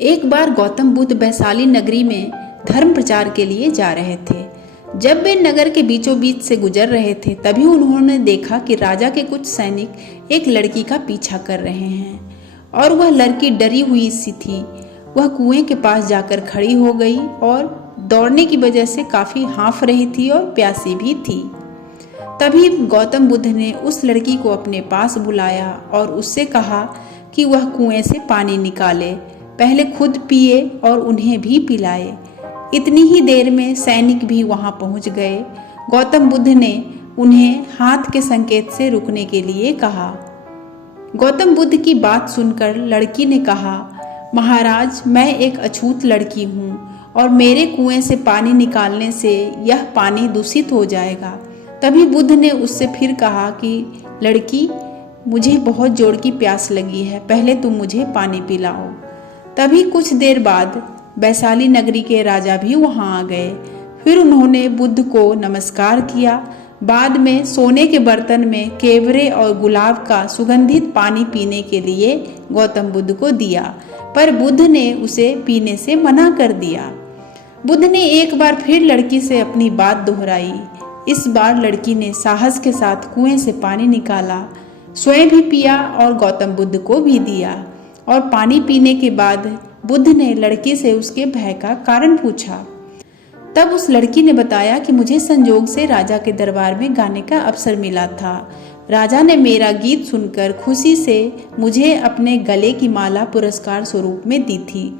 एक बार गौतम बुद्ध वैशाली नगरी में धर्म प्रचार के लिए जा रहे थे। जब वे नगर के बीचों बीच से गुजर रहे थे, तभी उन्होंने देखा कि राजा के कुछ सैनिक एक लड़की का पीछा कर रहे हैं और वह लड़की डरी हुई सी थी। वह कुएं के पास जाकर खड़ी हो गई और दौड़ने की वजह से काफी हाँफ रही थी और प्यासी भी थी। तभी गौतम बुद्ध ने उस लड़की को अपने पास बुलाया और उससे कहा कि वह कुएं से पानी निकाले, पहले खुद पिए और उन्हें भी पिलाए। इतनी ही देर में सैनिक भी वहां पहुंच गए। गौतम बुद्ध ने उन्हें हाथ के संकेत से रुकने के लिए कहा। गौतम बुद्ध की बात सुनकर लड़की ने कहा, महाराज, मैं एक अछूत लड़की हूँ और मेरे कुएं से पानी निकालने से यह पानी दूषित हो जाएगा। तभी बुद्ध ने उससे फिर कहा कि लड़की, मुझे बहुत जोर की प्यास लगी है, पहले तुम मुझे पानी पिलाओ। तभी कुछ देर बाद वैशाली नगरी के राजा भी वहां आ गए। फिर उन्होंने बुद्ध को नमस्कार किया। बाद में सोने के बर्तन में केवरे और गुलाब का सुगंधित पानी पीने के लिए गौतम बुद्ध को दिया, पर बुद्ध ने उसे पीने से मना कर दिया। बुद्ध ने एक बार फिर लड़की से अपनी बात दोहराई। इस बार लड़की ने साहस के साथ कुएं से पानी निकाला, स्वयं भी पिया और गौतम बुद्ध को भी दिया। और पानी पीने के बाद बुद्ध ने लड़की से उसके भय का कारण पूछा। तब उस लड़की ने बताया कि मुझे संजोग से राजा के दरबार में गाने का अवसर मिला था। राजा ने मेरा गीत सुनकर खुशी से मुझे अपने गले की माला पुरस्कार स्वरूप में दी थी,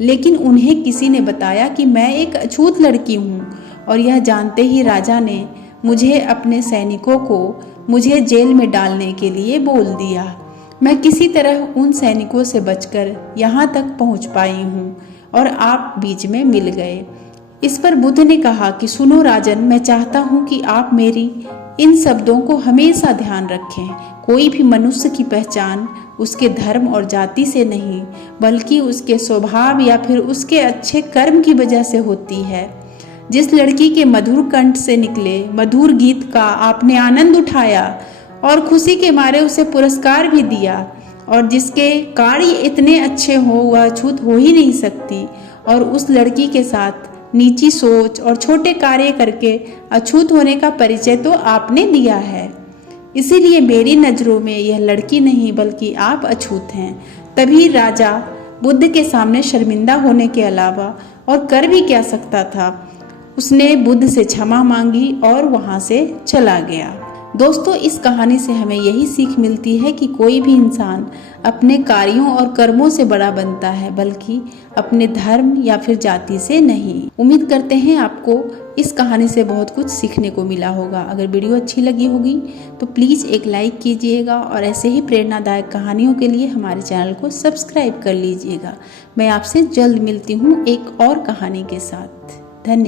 लेकिन उन्हें किसी ने बताया कि मैं एक अछूत लड़की हूँ और यह जानते ही राजा ने मुझे अपने सैनिकों को मुझे जेल में डालने के लिए बोल दिया। मैं किसी तरह उन सैनिकों से बचकर यहाँ तक पहुँच पाई हूँ और आप बीच में मिल गए। इस पर बुद्ध ने कहा कि सुनो राजन, मैं चाहता हूँ कि आप मेरी इन शब्दों को हमेशा ध्यान रखें। कोई भी मनुष्य की पहचान उसके धर्म और जाति से नहीं, बल्कि उसके स्वभाव या फिर उसके अच्छे कर्म की वजह से होती है। जिस लड़की के मधुर कंठ से निकले मधुर गीत का आपने आनंद उठाया और खुशी के मारे उसे पुरस्कार भी दिया, और जिसके कार्य इतने अच्छे हो, वह अछूत हो ही नहीं सकती। और उस लड़की के साथ नीची सोच और छोटे कार्य करके अछूत होने का परिचय तो आपने दिया है। इसीलिए मेरी नजरों में यह लड़की नहीं बल्कि आप अछूत हैं। तभी राजा बुद्ध के सामने शर्मिंदा होने के अलावा और कर भी क्या सकता था। उसने बुद्ध से क्षमा मांगी और वहां से चला गया। दोस्तों, इस कहानी से हमें यही सीख मिलती है कि कोई भी इंसान अपने कार्यों और कर्मों से बड़ा बनता है, बल्कि अपने धर्म या फिर जाति से नहीं। उम्मीद करते हैं आपको इस कहानी से बहुत कुछ सीखने को मिला होगा। अगर वीडियो अच्छी लगी होगी तो प्लीज़ एक लाइक कीजिएगा और ऐसे ही प्रेरणादायक कहानियों के लिए हमारे चैनल को सब्सक्राइब कर लीजिएगा। मैं आपसे जल्द मिलती हूँ एक और कहानी के साथ। धन्यवाद।